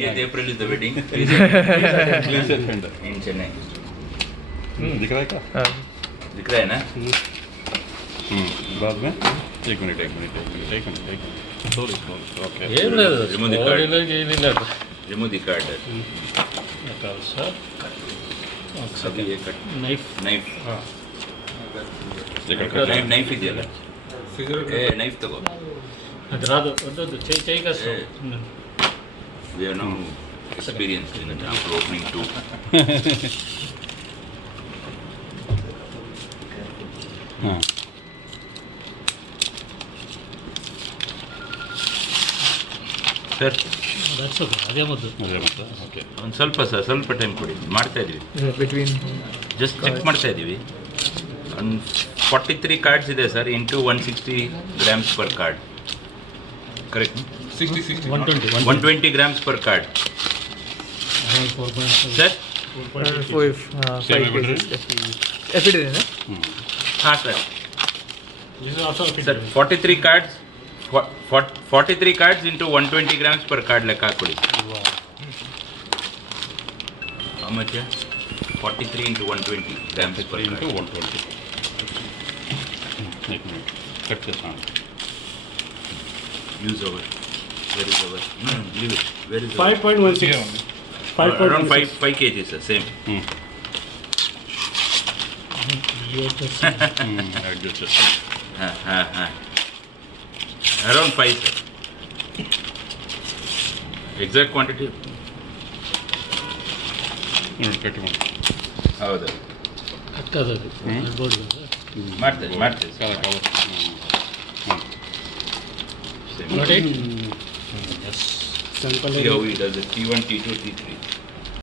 20th April is the wedding. In Chennai. दिख रहा है क्या? दिख रहा है ना? बाद में एक minute sorry okay Remove the card. Remove the card. अभी ये कट ನೈಫ್ नाइफ नाइफ ಇದೆಯಲ್ಲ ಏ ನೈಫ್ ತಗೋ ಅದು ರಾದು ಅದು ಚೈ ಕಷ್ಟ we have now experienced in the after opening too. Sir that's okay ಅದೇ ಮದ್ದು ಓಕೆ ಒಂದು ಸ್ವಲ್ಪ ಟೈಮ್ ಕೊಡಿ ಮಾಡ್ತಾ ಇದೀವಿ ಬಿಟ್ವೀನ್ ಜಸ್ಟ್ ಚೆಕ್ ಮಾಡ್ತಾ ಇದ್ದೀವಿ ಒಂದು 43 ಕಾರ್ಡ್ಸ್ ಇದೆ sir into 160 grams per carb correct 120 grams per carb sir ಎಫಿಡೇನಾ ಹಾಂ sir sir 43 carbs 43 carbs into 120 grams per carb ಲೆಕ್ಕ ಹಾಕ್ಕೊಡಿ how much 43 into 120 grams per into 120 एक मिनट कट के साथ use over where is over leave it where is 5.16 around 5 kg sir same around 5 sir exact quantity ಹೌದು ಕಟ್ಟೋದು ಮಾಡ್ತೇವೆ ನೋಡಿ Here we does it T1 T2 T3